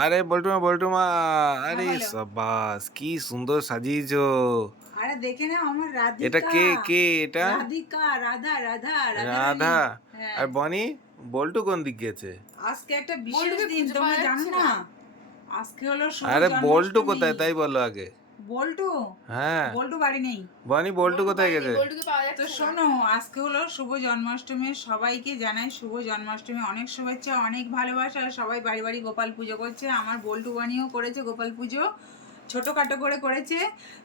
আরে বল্টুমা বল্টুমা আরে বলো। সাবাস কি সুন্দর সাজিয়েছো আরে দেখে না আমার রাধিকা এটা কে কে এটা? রাধিকা রাধা রাধা রাধা। আর বনি বল্টু কোন দিক গেছে? আজকে একটা বিশেষ দিন তোমরা জানো না? না। আজকে হলো আরে বল্টু কোথায় তাই বলো আগে। বল্টু? হ্যাঁ। বল্টু বাড়ি নেই। বনি বল্টু কোথায় গেছে? তো শোনো আজকে হলো শুভ জন্মাষ্টমী। সবাইকে জানাই শুভ জন্মাষ্টমী। অনেক শুভেচ্ছা অনেক ভালোবাসা। সবাই বাড়ি বাড়ি গোপাল পুজো করছে। আমার বল্টু বানিয়েও করেছে গোপাল পুজো ছোটোখাটো করে করেছে।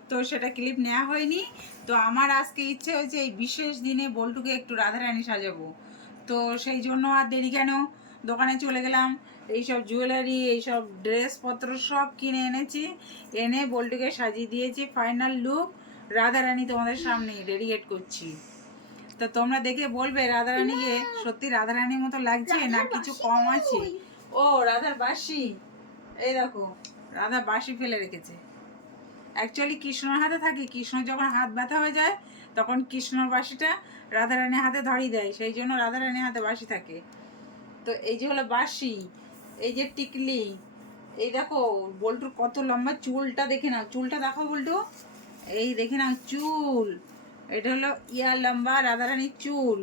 তো সেটা ক্লিপ নেওয়া হয়নি। তো আমার আজকে ইচ্ছে হয়েছে এই বিশেষ দিনে বল্টুকে একটু রাধারানী সাজাবো। তো সেই জন্য আর দেরি কেন? দোকানে চলে গেলাম। এইসব জুয়েলারি এইসব ড্রেসপত্র সব কিনে এনেছি। এনে বল্টুকে সাজিয়ে দিয়েছি। ফাইনাল লুক রাধারানী তোমাদের সামনে ডেডিকেট করছি। তো তোমরা দেখে বলবে রাধারানীকে, সত্যি রাধারানীর মতো লাগছে না কিছু কম আছে? ও, রাধার বাসি এই দেখো, রাধা বাসি ফেলে রেখেছে। অ্যাকচুয়ালি কৃষ্ণর হাতে থাকে। কৃষ্ণ যখন হাত ব্যথা হয়ে যায়, তখন কৃষ্ণর বাসিটা রাধারানীর হাতে ধরিয়ে দেয়। সেই জন্য রাধারানীর হাতে বাসি থাকে। তো এই যে হলো বাসি এই যে টিকলি এই দেখো বল্টুর কত লম্বা চুলটা দেখে নাও। চুলটা দেখো বল্টু। এই দেখে নাও চুল। এটা হলো ইয়ার লম্বা রাধারানীর চুল।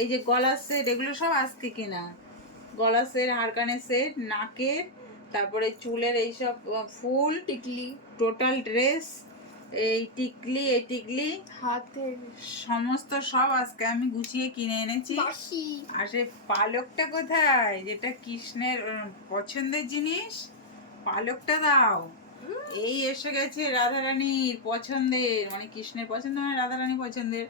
এই যে গলার সেট এগুলো সব আজকে কেনা। গলার সেট হারকানের সেট নাকের তারপরে চুলের এইসব ফুল টিকলি। টোটাল ড্রেস এই টিকলি এই টিকলি। হাতের। সমস্ত সব আজকে আমি গুছিয়ে কিনে এনেছি। আর সে পালকটা কোথায়? যেটা কৃষ্ণের পছন্দের জিনিস? পালকটা দাও। এই এসে গেছে রাধারানীর পছন্দের। মানে কৃষ্ণের পছন্দ মানে রাধারানী পছন্দের।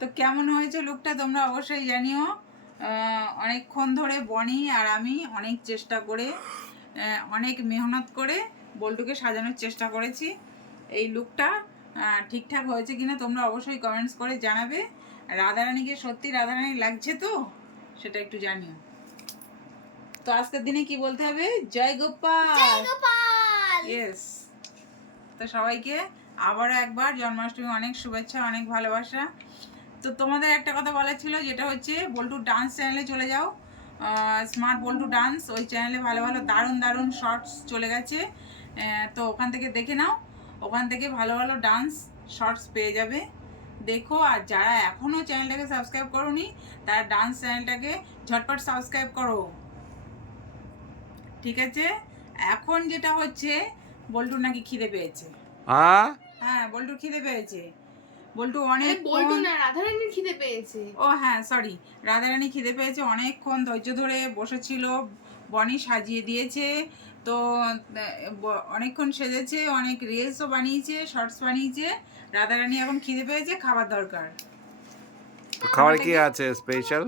তো কেমন হয়েছে লুকটা তোমরা অবশ্যই জানিও। অনেকক্ষণ ধরে বনি আর আমি অনেক চেষ্টা করে অনেক মেহনত করে বল্টুকে সাজানোর চেষ্টা করেছি। এই লুকটা ঠিকঠাক হয়েছে কিনা তোমরা অবশ্যই কমেন্টস করে জানাবে। রাধারানীকে সত্যি রাধারানী লাগছে তো? সেটা একটু জানিও। তো আজকের দিনে কি বলতে হবে? জয় গোপাল! ইয়েস তো সবাইকে আবারও একবার জন্মাষ্টমী অনেক শুভেচ্ছা অনেক ভালোবাসা। তো তোমাদের একটা কথা বলার ছিল যেটা হচ্ছে বল্টু ডান্স চ্যানেলে চলে যাও। স্মার্ট বল্টু ডান্স ওই চ্যানেলে ভালো ভালো দারুণ দারুণ শর্টস চলে গেছে। তো ওখান থেকে দেখে নাও। ওখান থেকে ভালো ভালো ডান্স শর্টস পেয়ে যাবে। দেখো আর যারা এখনও চ্যানেলটাকে সাবস্ক্রাইব করোনি তারা ডান্স চ্যানেলটাকে ঝটপট সাবস্ক্রাইব করো। ঠিক আছে? এখন যেটা হচ্ছে বল্টুর নাকি খিদে পেয়েছে। হ্যাঁ? বল্টু খিদে পেয়েছে। বল্টু অনেক বল্টু না রাধারানীর খিদে পেয়েছে। ও হ্যাঁ সরি রাধারানী খিদে পেয়েছে অনেকক্ষণ ধৈর্য ধরে বসেছিল বনি সাজিয়ে দিয়েছে। তো অনেকক্ষণ সেজেছে অনেক রিলসও বানিয়েছে শর্টস বানিয়েছে। রাধারানী এখন খিদে পেয়েছে খাবার দরকার। খাবার কি আছে স্পেশাল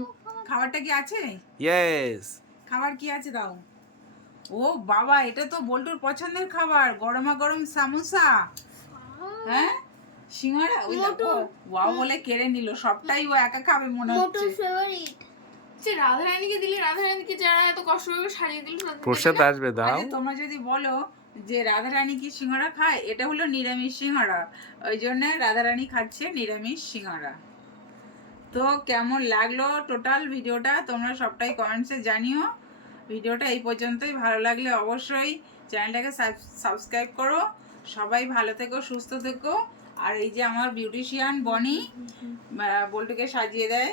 খাবারটা কি আছে? ইয়েস খাবার কি আছে দাও। ও বাবা এটা তো বল্টুর পছন্দের খাবার গরমা গরম সামোসা। হ্যাঁ? সিঙ্গারা? ওই দেখো ওয়াও বলে কেড়ে নিল সবটাই ও একা খাবে মনে হচ্ছে। যে রাধারানীকে দিলে রাধারানীকে যারা এত কষ্ট করে সাজিয়ে দিল প্রসাদ আসবে দাও। তোমরা যদি বলো যে রাধারানী কি সিঙ্গারা খায় এটা হলো নিরামিষ সিঙ্গারা। ওই জন্য রাধারানী খাচ্ছে নিরামিষ সিঙ্গারা। তো কেমন লাগল টোটাল ভিডিওটা? তোমরা সবটাই কমেন্টসে জানিও। ভিডিওটা এই পর্যন্তই। ভালো লাগলে অবশ্যই চ্যানেলটাকে সাবস্ক্রাইব করো। সবাই ভালো থেকো সুস্থ থেকো। আর এই যে আমার বিউটিশিয়ান বনি বল্টুকে সাজিয়ে দেয়।